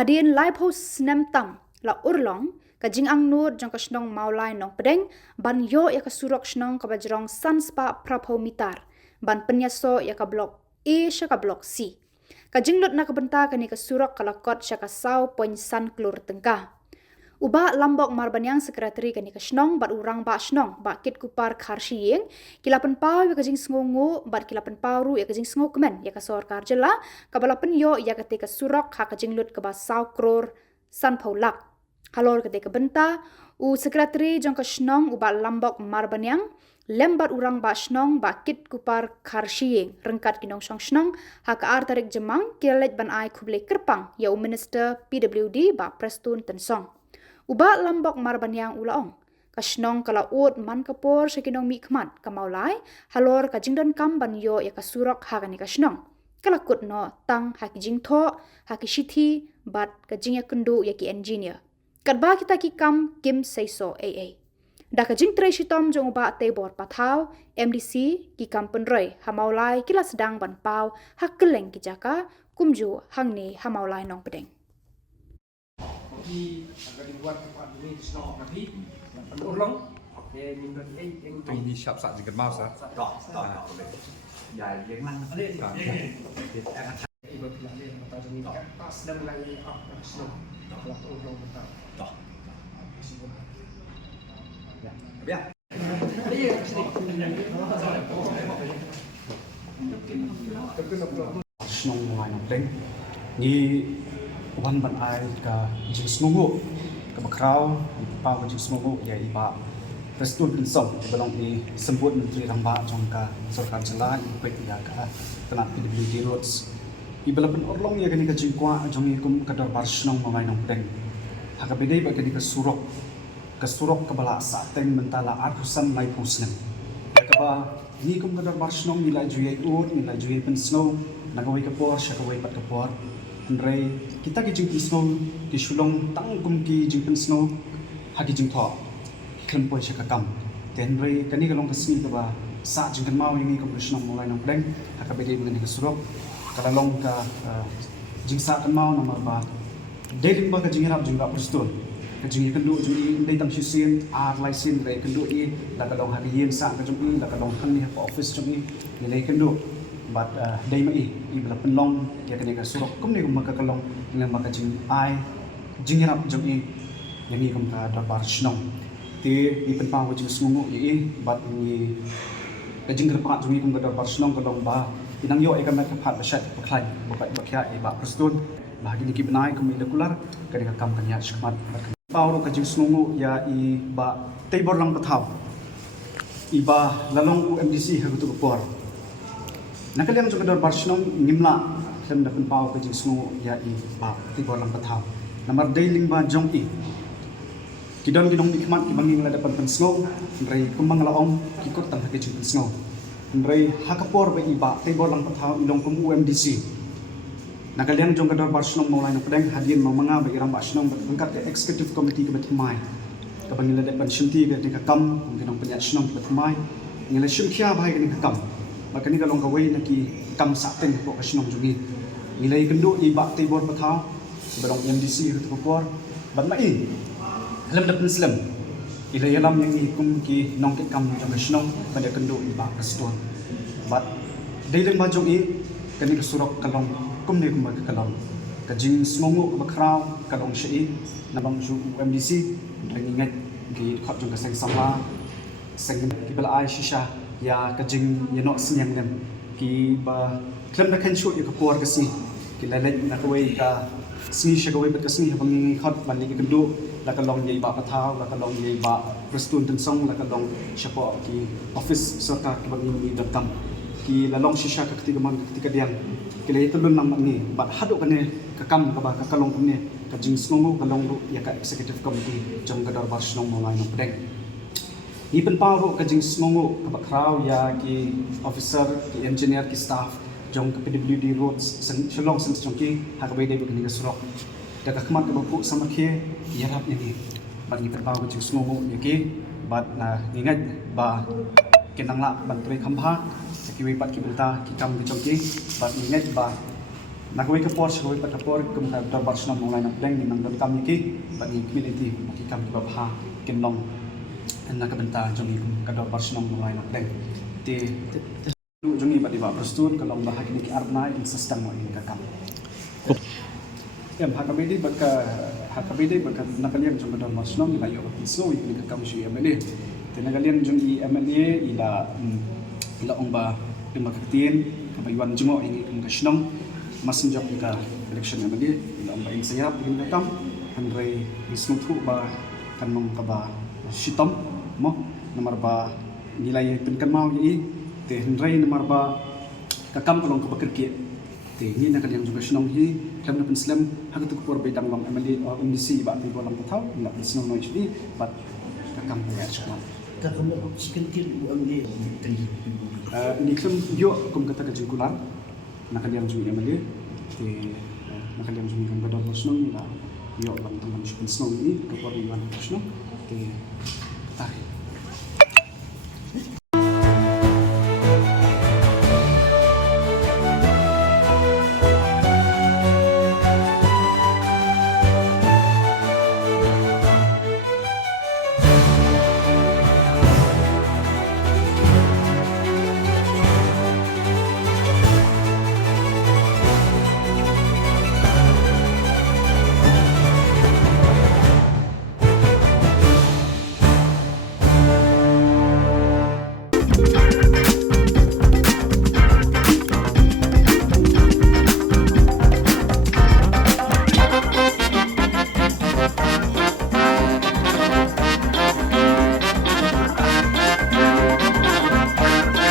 Hadin live host nem tang la urlong kajing ang nur jang kasnong maulai nong pedeng ban yo ya kasurok snong kabajrong sanspa prapho mitar ban penyaso ya ka blok E sya ka blok C. Kajing lut na kabenta kani kasurok kalakot sya ka sau poin san klur tengkah. Uba lambok marbanyang sekretari kani kasnong bat urang ba snong ba kit kupar kharshiyeng kilapan pau ya kajing sngongu bat kilapan pau ru ya kajing sngo kemen ya ka sorkar jela kabalapan yo ya kate kasurok ha kajing lut ka ba sau kror san paulak halor kate kabenta u sekretari jong kasnong uba lambok marbanyang lembat urang ba snong ba kit kupar kharshiyeng rengkat kinong song snong ha ka artarik jemang kilalet ban ai kuble kerpang ya u minister PWD ba prestun tensong. Uba lambok marbanyang ulaong. Kasnong kala ut man kapor sa kinong mikmat kamaulay, halor kajingdon kam banyo ya kasurok hakani kasnong. Kalakut no tang haki jingtho, haki shithi, bat kajing ya kendu ya ki engineer. Kadba kita ki kam kim seiso AA. Da kajing tre shitom jong uba tebor pathaw, MDC ki kam penroy hamaulay kila sedang ban pau hakkeleng ki jaka kumju hangni hamaulay nong pedeng. Di agar dibuat tempat ini di senang nabi yang penuh long yang ini siap sak jengket mau sah. boleh ya yang mana ada ibu bilang dia kata ini pas dan mulai senang waktu long betul ya Snong mulai nopeng ni uban ban ai ka jing smungu ka bakrau pa ka jing smungu ya iba prestun pinsong balong ni sembut menteri ramba jong ka sarkar jela ipet ya ka tanah PWD roads ibala pen orlong ya kani ka jingkwa jong ikum ka dar bar snong mamai nong peng ha ka bedai ba kani ka surok ka bala sa teng mentala arhusan lai pusnem ka ba ni kum ka dar bar snong nilai juye ut nilai juye pen snow nagawai ka por sya ka wai pat ka por Andrei kita ki jing snow ki shulong tangkum ki jing snow ha ki jing tho klempoy sha ka kam ten rei kani ka long ka sni ka ba sa jing kan mau yang ko krishnong mulai nong pleng ha ka bede ngi ka surok kala long ka jing sa kan mau nomor ba deling ba ka jing rap jing ba pristun ka jing kan du jing dei tam shisin ar lai sin rei kan du i la ka long ha yin sa ka jing i la ka long han ni ha office jing i ni lei kan du but day mai ibla penlong ya kene ka surok kum ni maka kalong ngam maka jing ai jing rap jong i yani kum ka da bar shnong ti i pen pa jing sungu i but ni ka jing rap jong i kum ka da bar shnong kalong ba inang yo e ka mat ka phat ba shat ba khlai ba kya e ba prastun ba gi ni ki benai kum ila kular kene ka kam kanya shkmat pa ro ka jing sungu ya i ba tebor lang pathaw iba lalong UMDC ha gutu por nakaliam juga dor barsnong nimla lem dapen pau ke jing snu ya i ba ti bolang pathaw namar dailing ba jong i kidon ginong nikmat ki banging la dapan pen snow rei kumang laong ki kot tang ke jing snow rei hakapor ba i ba ti bolang pathaw ilong kum UMDC nakaliam jong dor barsnong mulai na pedeng hadin mamanga ba iram barsnong bangkat ke executive committee ke bathmai ka banging la dapan shunti ke ka kam ginong penyat snong bathmai ngila shunkhia bai ke ka kam makani kalong kawai naki kam sakten po kasinong jungi nilai kendo i bak tibor pathaw sebarang MDC itu popor bat mai alam dapen slam ilai alam yang ikum ki nong ke kam jong kasinong pada kendo i bak kaston bat daileng bajong i kani kasurok kalong kum ni kum kalong kajing smongu bakraw kalong syai nabang ju MDC ringingat ki khot jong kaseng sama seng ki bala ai shisha ya kajing yenok sinyang nem ki ba klem na kan shoot ya kapor kasi ki lalai na kawai ka sni sha kawai bat kasni bangi khat ban ni kendu la ka long ye ba pathaw la ka long ye ba prestun ten song la ka long shapo ki office sarkar ki bangi ni datam ki la long shisha ka ketika man ketika diang ki le tulun nam ni bat hadu kane ka kam ka ba ka kalong ne kajing snongu ka long ya ka executive committee jong ka dar bar snong mo ngai no pedeng ni pen pau ka jing smongu ka bakraw ya ki officer ki engineer ki staff jong ka PWD roads shalong sen jong ki ha ka bede ni ka surok da ka khmat ka bu sama khe yarap ni ba ni pen pau ka jing smongu ni ki bat na ngingat ba kinang la ban tri khamha ki wi pat ki benta ki kam ki jong ki bat ngingat ba Nakaway kapor sa kaway patapor kumaka dabar sa nang online bank ni nang kami ki bagi community bagi kami babha kinlong nakabenta jong ka dabar sa nang online bank ti jong iba diba prostun kalau bahag ni ki arna in system mo in kakam hakabidi baka nakalian jong ka dabar sa nang layo so in kakam si MLA tinagalian jong i MLA ila ba lumaktin kabaywan jmo ini kasnong masinjak ika election MLA ila ba in sayap in kakam Andre isnutu ba kanong kaba sitom mo nomor ba nilai pinkan mau i te Andre nomor ba kakam kalong kabakirki te ni nakalian juga sinong hi kam na penslam hagatu ko bidang long MLA o MDC ba ti bolang pataw na penslam no HD but kakam ya chama kakam mo sikin UMD ni kam yo kum kata ka jingkulan nakalian juga MLA te nakalian juga kam kadang sinong la yo lang tangan sikin sinong ni kapwa iwan sinong te tarik